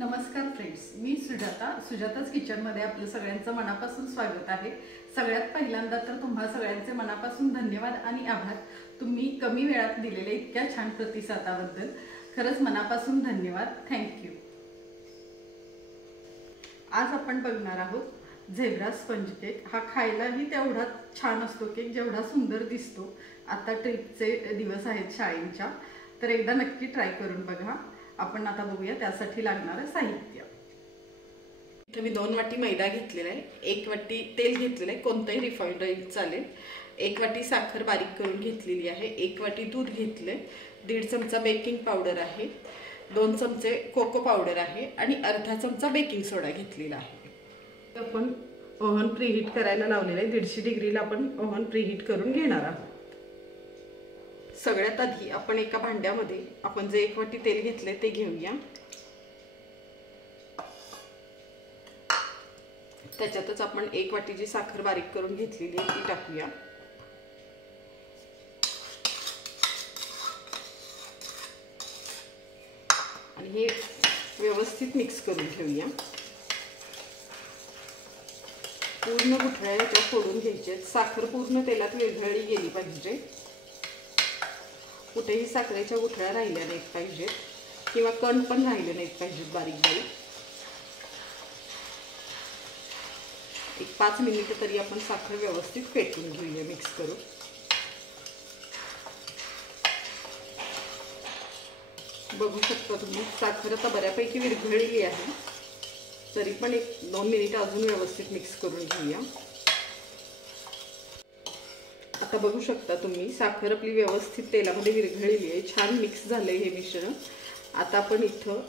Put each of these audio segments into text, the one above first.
नमस्कार फ्रेंड्स, मी सुजाताच किचनमध्ये आपलं सगळ्यांचं मनापासून स्वागत आहे। सगळ्यात पहिल्यांदा तर तुम्हा सगळ्यांचे मनापासून धन्यवाद आणि आभार। तुम्ही कमी वेळात दिलेले इतक्या छान प्रतिसादाबद्दल खरंच मनापासून धन्यवाद, थँक्यू। आज आपण बघणार आहोत झेब्रा स्पंज केक। हा खायलाही तेवढाच छान असतो केक जेवढा सुंदर दिसतो। आता ट्रिपचे दिवस आहेत शाळेंच्या, तर एकदा नक्की ट्राय करून बघा। आपण आता बघूया त्यासाठी लागणारे साहित्य। इथे मी 2 वाटी मैदा घेतलेला आहे, 1 वाटी तेल घेतलेलं आहे, कोणतंही रिफाइंड ऑइल चालेल, 1 वाटी साखर बारीक करून घेतलेली आहे, 1 वाटी दूध घेतले, 1.5 चमचा बेकिंग पावडर आहे, 2 चमचे कोको पावडर आहे आणि अर्धा चमचा बेकिंग सोडा घेतलेला आहे। आपण ओव्हन प्रीहीट करायला लावलेलं आहे। 150 डिग्रीला आपण ओव्हन प्रीहीट करून घेणार आहोत। सगळ्यात आधी आपण एका भांड्यामध्ये आपण जे 1 वाटी तेल घेतले ते घेऊया। त्याच्यातच आपण 1 वाटी जी साखर बारीक करून घेतलेली आहे ती टाकूया आणि हे व्यवस्थित मिक्स करून घेऊया। पूर्ण गुठळ्या याच्यात फोडून घ्यायचे। साखर पूर्ण तेलात विरघळली गेली पाहिजे, कुठेही साखरेच्या गुठळ्या राहिल्या नाहीत पाहिजेत किंवा कण पण राहिले नाहीत पाहिजेत बारीक बारीक। एक 5 मिनिट तरी आपण साखर व्यवस्थित फेटून घेऊया मिक्स करून। बघू शकता तुम्ही साखर आता बऱ्यापैकी विरघळली आहे, तरी पण 1-2 मिनिट अजून व्यवस्थित मिक्स करून घेऊया। आता बघू शकता तुम्ही साखर आपली व्यवस्थित तेलामध्ये विरघळलेली आहे, छान मिक्स झाले हे मिश्रण। आता आपण इथं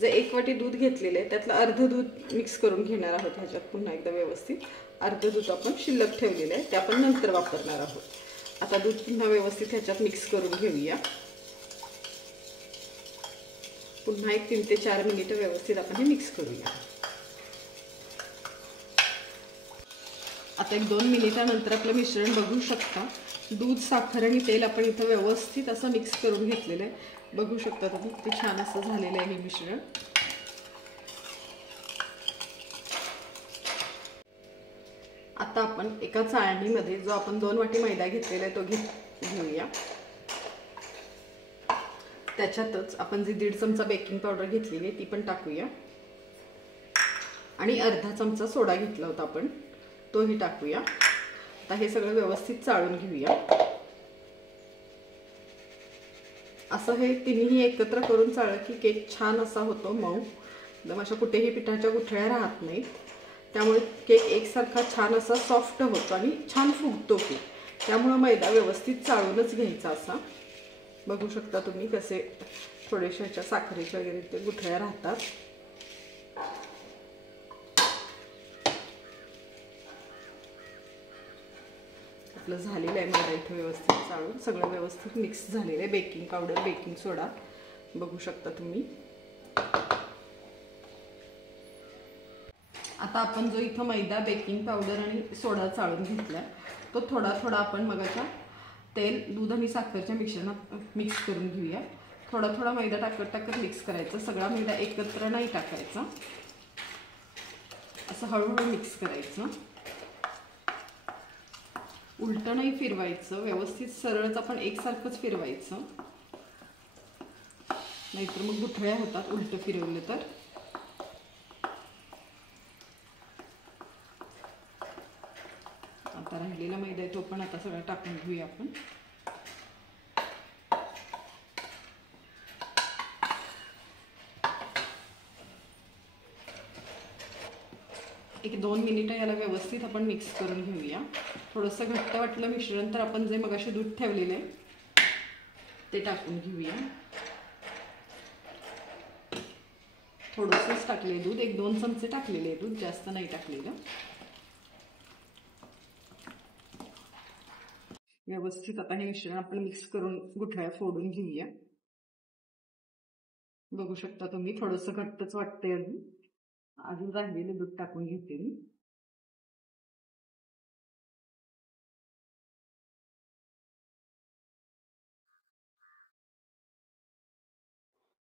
जे 1 वाटी दूध घेतलेले आहे त्यातलं अर्ध दूध मिक्स करून घेणार आहोत ह्याच्यात पुन्हा एकदा व्यवस्थित। अर्ध दूध आपण शिल्लक ठेवलेलं आहे ते आपण नंतर वापरणार आहोत। आता दूध पुन्हा व्यवस्थित ह्याच्यात मिक्स करून घेऊया। पुन्हा एक 3 ते 4 मिनिट व्यवस्थित आपण हे मिक्स करूया। आता 1-2 मिनिटानंतर आपलं मिश्रण बघू शकता। दूध, साखर आणि तेल आपण इथं व्यवस्थित असं मिक्स करून घेतलेलं आहे। बघू शकता तुम्ही किती छान असं झालेलं आहे हे मिश्रण। आता आपण एका चाळणीमध्ये जो आपण 2 वाटी मैदा घेतलेला आहे तो घेऊया। त्याच्यातच आपण जी 1.5 चमचा बेकिंग पावडर घेतलेली आहे ती पण टाकूया आणि अर्धा चमचा सोडा घेतला होता आपण तोही टाकूया। आता हे सगळं व्यवस्थित चाळून घेऊया। असं हे तिन्ही एकत्र करून चाळलं की केक छान असा होतो, मऊ, एकदम अशा कुठेही पिठाच्या गुठळ्या राहत नाहीत, त्यामुळे केक एकसारखा छान असा सॉफ्ट होतो आणि छान फुगतो केक। त्यामुळे मैदा व्यवस्थित चाळूनच घ्यायचा असा। बघू शकता तुम्ही कसे थोडेशा साखरेच्या वगैरे ते गुठळ्या राहतात। आपलं झालेलं आहे मैदा इथे व्यवस्थित चाळून, सगळं व्यवस्थित मिक्स झालेलं आहे। बेकिंग पावडर, बेकिंग सोडा बघू शकता तुम्ही। आता आपण जो इथं मैदा, बेकिंग पावडर आणि सोडा चाळून घेतला तो थोडा थोडा आपण मगाच्या तेल, दूध आणि साखरच्या मिश्रणात मिक्स करून घेऊया। थोडा थोडा मैदा टाकत मिक्स करायचा, सगळा मैदा एकत्र नाही टाकायचा, असं हळूहळू मिक्स करायचं। उलट नाही फिरवायचं, व्यवस्थित सरळच आपण एकसारखंच फिरवायचं, नाहीतर मग गुठळ्या होतात उलट फिरवलं तर। आता राहिलेला मैदा आहे तो पण आता सगळा टाकून घेऊया आपण। एक 2 मिनिटं याला व्यवस्थित आपण मिक्स करून घेऊया। थोडंसं घट्ट वाटलं मिश्रण तर आपण जे मगाशी दूध ठेवलेलं आहे ते टाकून घेऊया। थोडंसंच टाकले दूध, 1-2 चमचे टाकलेले दूध, जास्त नाही टाकलेलं। व्यवस्थित आता हे मिश्रण आपण मिक्स करून गुठळ्या फोडून घेऊया। बघू शकता तुम्ही थोडंसं घट्टच वाटतंय, अजून राहिलेलं दूध टाकून घेते मी।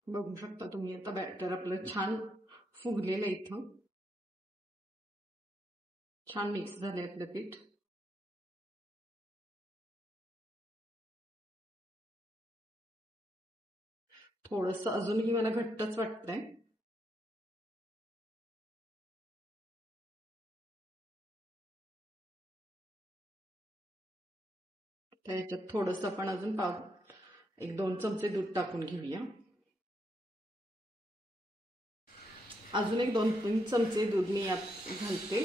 बघू शकता तुम्ही आता बॅटर आपलं छान फुगलेलं इथं छान मिक्स झालंय आपलं पीठ. थोडंसं अजूनही मला घट्टच वाटतंय. त्याच्यात थोडंसं आपण अजून 1-2 चमचे दूध टाकून घेऊया. अजून 1-2-3 चमचे दूध मी यात घालते,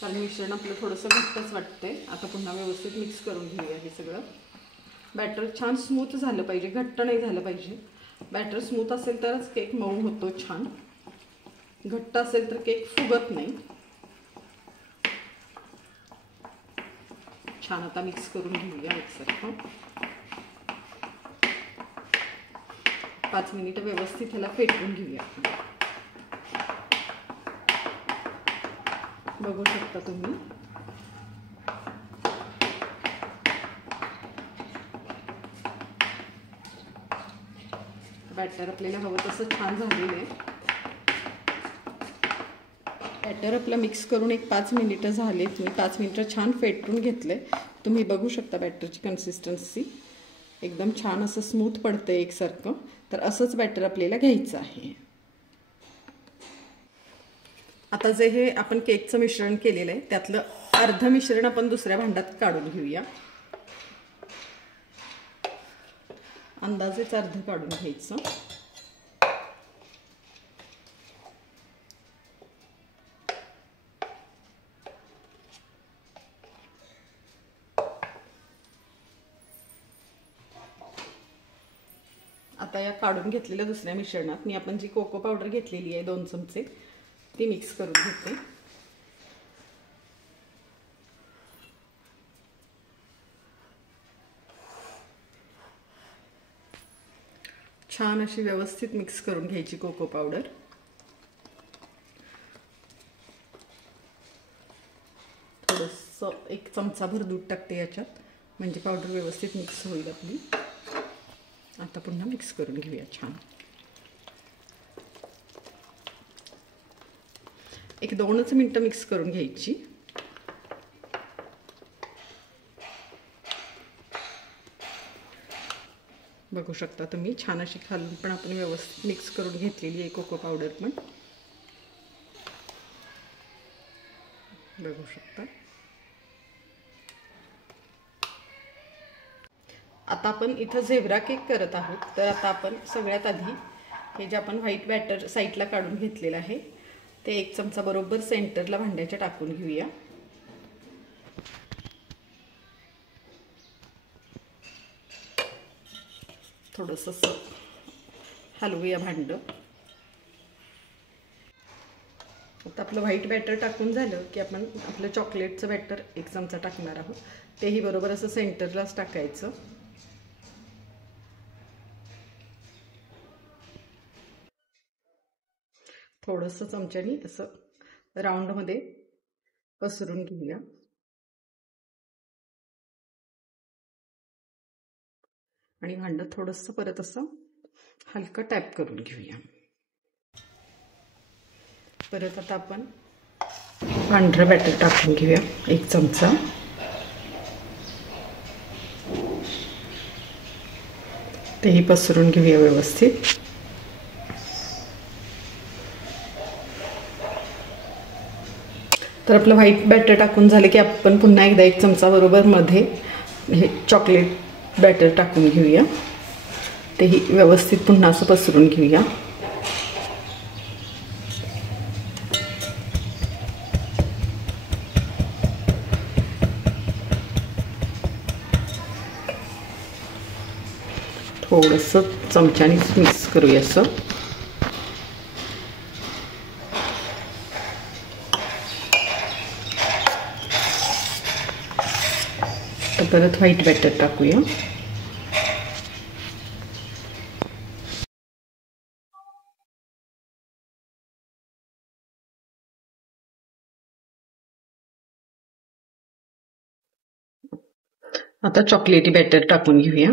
कारण मिश्रण आपलं थोडंसं घट्टच वाटतंय. आता पुन्हा व्यवस्थित मिक्स करून घेऊया हे सगळं. बॅटर छान स्मूथ झालं पाहिजे, घट्ट नाही झालं पाहिजे. बॅटर स्मूथ असेल तरच केक मऊ होतो छान, घट्ट असेल तर केक फुगत नाही. छान आता मिक्स करून घेऊया एकसारखं. 5 मिनिटं व्यवस्थित ह्याला फेटून घेऊया. बघू शकता तुम्ही. बॅटर आपल्याला हवं तसं छान झालेलं आहे. बॅटर आपलं मिक्स करून 5 मिनिटं झालेत. मी 5 मिनिटं छान फेटून घेतले. तुम्ही बघू शकता बॅटरची कन्सिस्टन्सी एकदम छान असं स्मूथ पडतं एकसारखं. तर असंच बॅटर आपल्याला घ्यायचं आहे. आता जे हे आपण केकचं मिश्रण केलेलं आहे त्यातलं अर्ध मिश्रण आपण दुसऱ्या भांड्यात काढून घेऊया. अंदाजेच अर्ध काढून घ्यायचं. आता या काढून घेतलेल्या दुसऱ्या मिश्रणात मी आपण जी कोको पावडर घेतलेली आहे 2 चमचे ती मिक्स करून घेते. छान अशी व्यवस्थित मिक्स करून घ्यायची कोको पावडर. थोडंसं 1 चमचाभर दूध टाकते याच्यात, म्हणजे पावडर व्यवस्थित मिक्स होईल आपली. आता पुन्हा मिक्स करून घेऊया छान. 1-2च मिनिटं मिक्स करून घ्यायची. बघू शकता तुम्ही छान अशी खालून पण आपण व्यवस्थित मिक्स करून घेतलेली आहे कोको पावडर पण. बघू शकता. आता आपण इथं झेब्रा केक करत आहोत. तर आता आपण सगळ्यात आधी हे जे आपण व्हाईट बॅटर साईडला काढून घेतलेलं आहे ते 1 चमचा बरोबर सेंटरला भांड्याच्या टाकून घेऊया. थोडंसं हलवूया भांडं. आता आपलं व्हाईट बॅटर टाकून झालं की आपण आपलं चॉकलेटचं बॅटर 1 चमचा टाकणार आहोत. तेही बरोबर असं सेंटरलाच टाकायचं. थोडंसं चमच्यानी असं राऊंडमध्ये पसरून घेऊया. आणि भांडं थोडंसं परत असं हलकं टॅप करून घेऊया. परत आता आपण पांढरं बॅटर टाकून घेऊया 1 चमचा. तेही पसरून घेऊया व्यवस्थित. तर आपलं व्हाईट बॅटर टाकून झालं की आपण पुन्हा एकदा 1 चमचा बरोबर मध्ये हे चॉकलेट बॅटर टाकून घेऊया. तेही व्यवस्थित पुन्हा असं पसरून घेऊया. थोडंसं चमच्याने मिक्स करूया असं. परत व्हाईट बॅटर टाकूया. आता चॉकलेटी बॅटर टाकून घेऊया.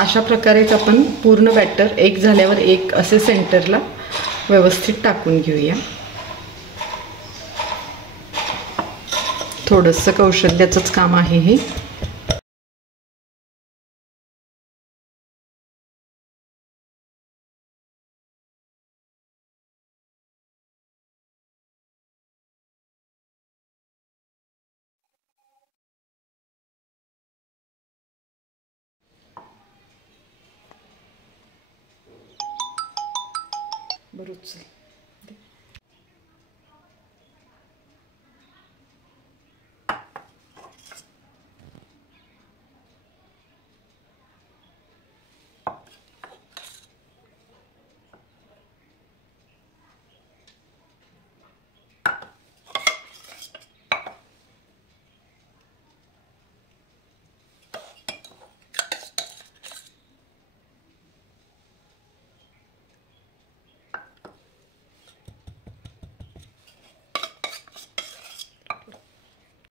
अशा प्रकारेच आपण पूर्ण बॅटर एक झाल्यावर एक असे सेंटरला व्यवस्थित टाकून घेऊया. थोडंसं कौशल्याचंच काम आहे हे. बरोच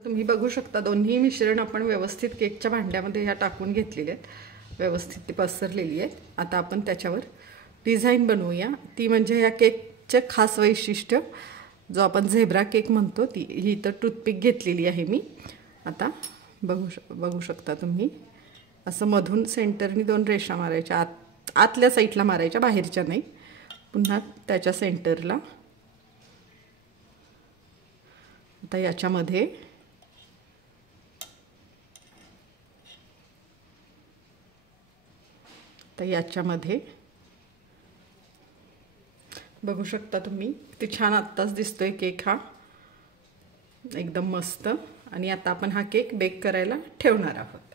तुम्ही बघू शकता दोन्ही मिश्रण आपण व्यवस्थित केकच्या भांड्यामध्ये ह्या टाकून घेतलेले आहेत. व्यवस्थित ती पसरलेली आहेत. आता आपण त्याच्यावर डिझाईन बनवूया. ती म्हणजे या केकचे खास वैशिष्ट्य जो आपण झेब्रा केक म्हणतो ती ही तर टूथपिक घेतलेली आहे मी. आता बघू शकता तुम्ही असं मधून सेंटरनी 2 रेषा मारायच्या. आतल्या साईडला मारायच्या, बाहेरच्या नाही. पुन्हा त्याच्या सेंटरला आता याच्यामध्ये बघू शकता तुम्ही किती छान आत्ताच दिसतोय केक हा एकदम मस्त. आणि आता आपण हा केक बेक करायला ठेवणार आहोत.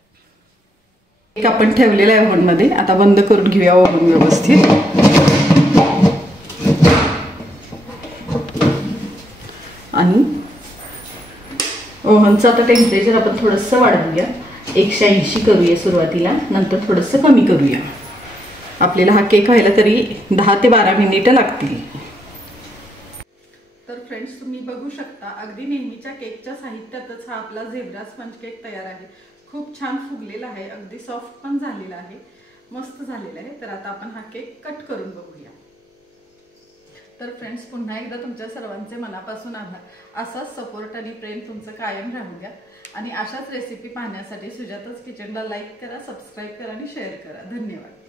केक आपण ठेवलेला आहे ओव्हनमध्ये. आता बंद करून घेऊया ओव्हन व्यवस्थित. आणि ओव्हनचं आता टेम्परेचर आपण थोडंसं वाढवूया. 180 करूया सुरुवातीला, नंतर थोडंसं कमी करूया. आपल्याला हा केक व्हायला तरी 10 ते 12 मिनिटं लागतील. तर फ्रेंड्स तुम्ही बघू शकता अगदी नेहमीच्या केकच्या साहित्यातच हा आपला झेब्रा स्पंज केक तयार आहे. खूप छान फुगलेला आहे, अगदी सॉफ्ट पण झालेला आहे, मस्त झालेला आहे. तर आता आपण हा केक कट करून बघूया. तर फ्रेंड्स पुन्हा एकदा तुमच्या सर्वांचे मनापासून आभार. असाच सपोर्ट आणि प्रेम तुमचं कायम राहू द्या. आणि अशाच रेसिपी पाहण्यासाठी सुजाताज किचनला लाईक करा, सबस्क्राईब करा आणि शेअर करा. धन्यवाद.